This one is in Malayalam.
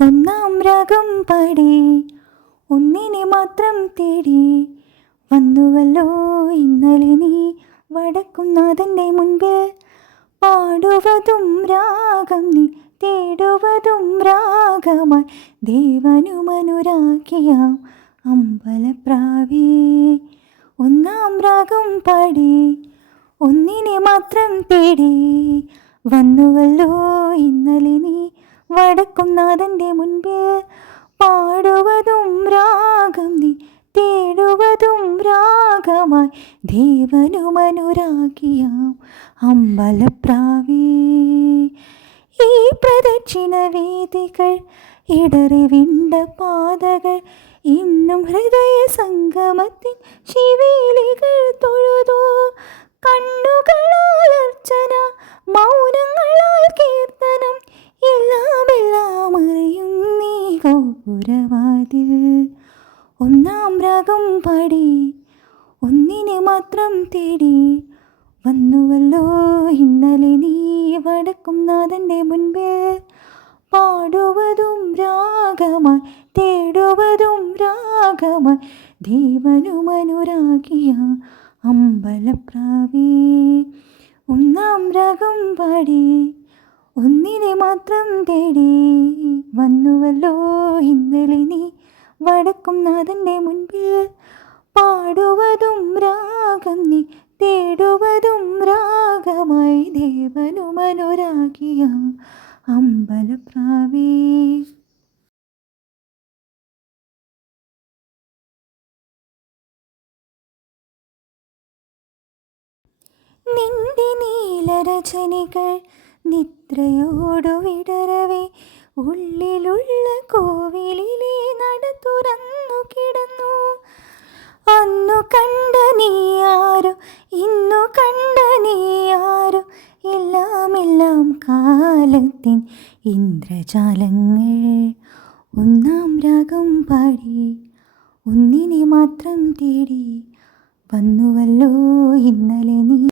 ഒന്നാം രാഗം പാടി ഒന്നിനെ മാത്രം തേടി വന്നുവല്ലോ ഇന്നലെ നീ വടക്കുന്നാഥൻ്റെ മുൻപിൽ. പാടുവതും രാഗം നീ തേടുവതും രാഗമായി ദേവനുമനുരാക്കിയാം അമ്പലപ്രാവേ. ഒന്നാം രാഗം പാടി ഒന്നിനെ മാത്രം തേടി വന്നുവല്ലോ ഇന്നലെ നീ വടക്കുന്നാഥൻ്റെ മുൻപിൽ. പാടുവതും രാഗം നീ തേടുവതും രാഗമായി ദേവനുമനുരാഗിയാം അമ്പലപ്രാവേ. ഈ പ്രദക്ഷിണ വേദികൾ ഇടറിവിണ്ട പാതകൾ ഇന്നും ഹൃദയ സംഗമത്തിൻ ശിവേലികൾ തൊഴുതു. കണ്ണുകളാൽ അർച്ചന, മൗനങ്ങളാൽ കീർത്തനം, എല്ലാം അറിയും നീ ഗോപുരവാതിൽ. ഒന്നാം രാഗം പാടി ഒന്നിനെ മാത്രം തേടി വന്നുവല്ലോ ഇന്നലെ നീ വടക്കുന്നാഥൻ്റെ മുൻപിൽ. പാടുവതും രാഗമായി തേടുവതും രാഗമായി ദേവനുമനുരാഗിയ അമ്പലപ്രാവേ. ഒന്നാം രാഗം പാടി ഒന്നിനെ മാത്രം തേടി വന്നുവല്ലോ ഇന്നലെ നീ വടക്കുന്നാഥൻ്റെ മുൻപിൽ. പാടുവതും രാഗം നീ തേടുവതും രാഗമായി ദേവനുമനുരാഗിയ അമ്പലപ്രാവേ. നിന്റെ നീലരചനകൾ നിദ്രയോടു വിടരവേ ഉള്ളിലുള്ള കോവിലിലെ നട തുറന്നു കിടന്നു. അന്നു കണ്ട നീയാരോ ഇന്നു കണ്ട നീയാരോ, എല്ലാം കാലത്തിൻ ഇന്ദ്രജാലങ്ങൾ. ഒന്നാം രാഗം പാടി ഒന്നിനെ മാത്രം തേടി വന്നുവല്ലോ ഇന്നലെ നീ